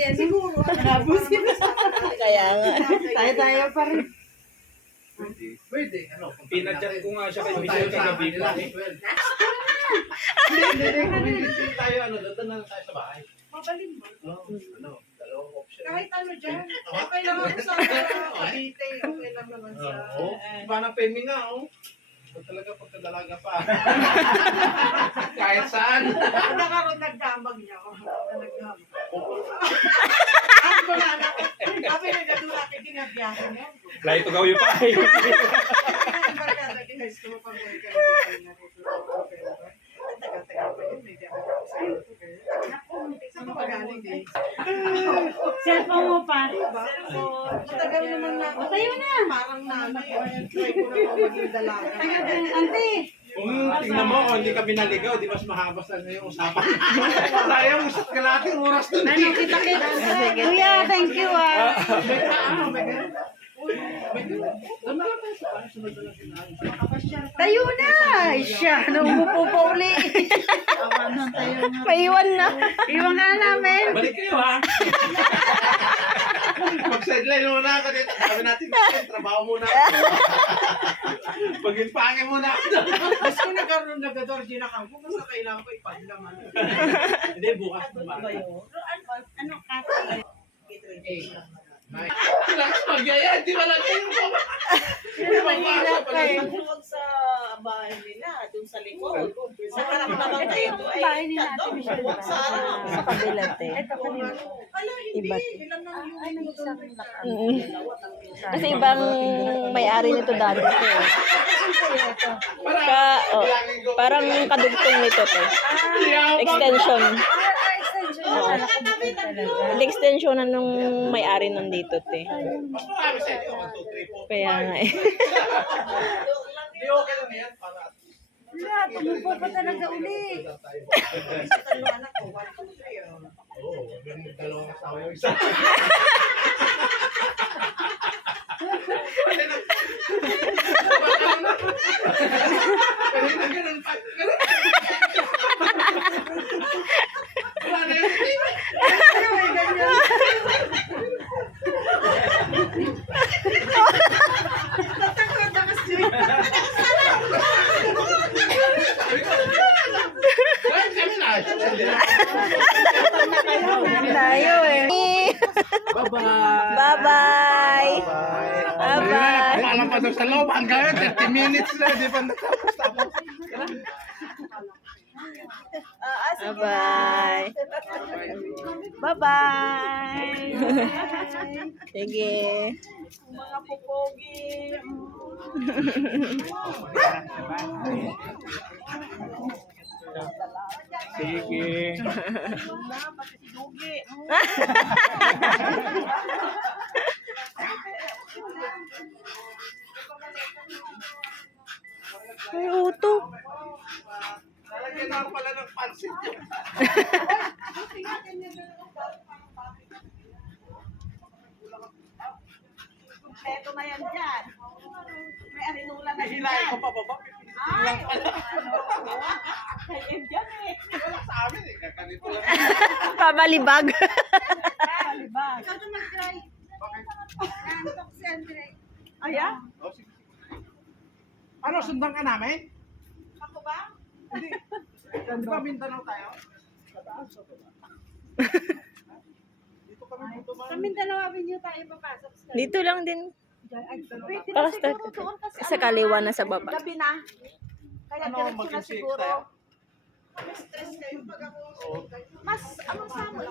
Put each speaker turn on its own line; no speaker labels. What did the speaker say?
yan. Siguro. Nabusin.
Kaya nga.
Tayo-tayo pa rin.
Pwede, ano?
Pinadyan ko nga siya kay
Kung
Michelle kagabi
eh. Hindi, hindi, tayo, ano, doon na lang tayo sa bahay.
Mabalin mo.
No, ano, dalawang option.
Kahit ano dyan. Okay lang ako sa. Okay lang naman sa...
Oo. Iba ng pemi nga, oh. Ito talaga pagkadalaga pa. Kahit saan.
Nakaroon nagdamag niya ako. Nagdamag. Ano ba na anak? Sabi na gano'n natin dinagyahan niya.
Lahi to gawin pa. eh.
Ang barkada din high school pag may kaibigan na ito. Taga-taga pa yun. May diyan ako sa iyo. Saan ka magaling eh?
Cellphone mo pa.
Matagal naman na.
Tayo na.
Parang nanay. Try ko na ako maging dalaga.
Ante.
Kung tingnan mo, kung hindi kami naligaw, di mas mahaba sa ngayong usapan. Sayang, usap ka natin, oras dun.
Ano kita kita? Kuya, thank you ah.
May ka, may ka. Ka. Doon lang tayo na.
Siya, naumupo pa uli.
Maiwan na.
Iwan ka na namin.
Balik kayo, ha? Mag-sideline muna ako dito. Sabi natin, trabaho muna. Pag-impake muna ako.
Mas kung nagkaroon na gador, di na kang kung sa kailangan ko ipaglaman.
Hindi, bukas na ba?
Ano, kasi?
Relax, magyaya. Di ba lang kayo? Hindi ba
Mahirap
pa?
eh. Huwag sa bahay nila, dun sa likod. Sa harap naman kayo ito ay
Bahay ni Ate Michelle.
Huwag sa harap.
Sa kabila, te.
Ito kanina.
Ala, hindi. Ilan ang
Ay,
unit mo
isang
doon?
Kasi ibang may-ari nito dati. te. Ka, oh, parang kadugtong nito, te. Extension.
Ah, extension na kala ko bukod talaga.
Extension na nung may-ari nandito, te.
Mas marami sa inyo. 1, 2, 3, 4.
Kaya nga eh.
Di okay lang yan.
Wala, tumupo pa talaga uli.
Anak ko, one, two, three, oh.
Oo, dalawang asawa yung isa. Ganun, ganun pa. Ganun. Wala na yun.
Natakot ako siya.
Kahit kami na.
Tayo eh.
Bye-bye.
Bye-bye.
Bye-bye.
Bye-bye.
Alam pa sa loob, hanggang 30 minutes na, di pa natapos-tapos.
Bye-bye. Bye-bye. Sige.
Mga pupogi.
Sige.
Ay, uto.
Lalagyan na pala ng pansit yun.
Kompleto na yan dyan. May arinula na
Hihilahin ko pa baba.
Ay, Kay Ed yan
amin eh. Kakanito lang.
Pabalibag.
Ikaw na mag-try. Nantok si Andre.
Ayan?
Oh. Ano, sundan ka namin?
Ako ba?
Hindi. Di ba Mindanao tayo? Dito kami.
Sa Mindanao Avenue tayo papasok.
Dito lang din. Para sa, sa kaliwa na sa baba.
Gabi na. Kaya
Ano,
diretso na siguro.
tayo?
Mas stress kayo pag ako. Mas, ang sama.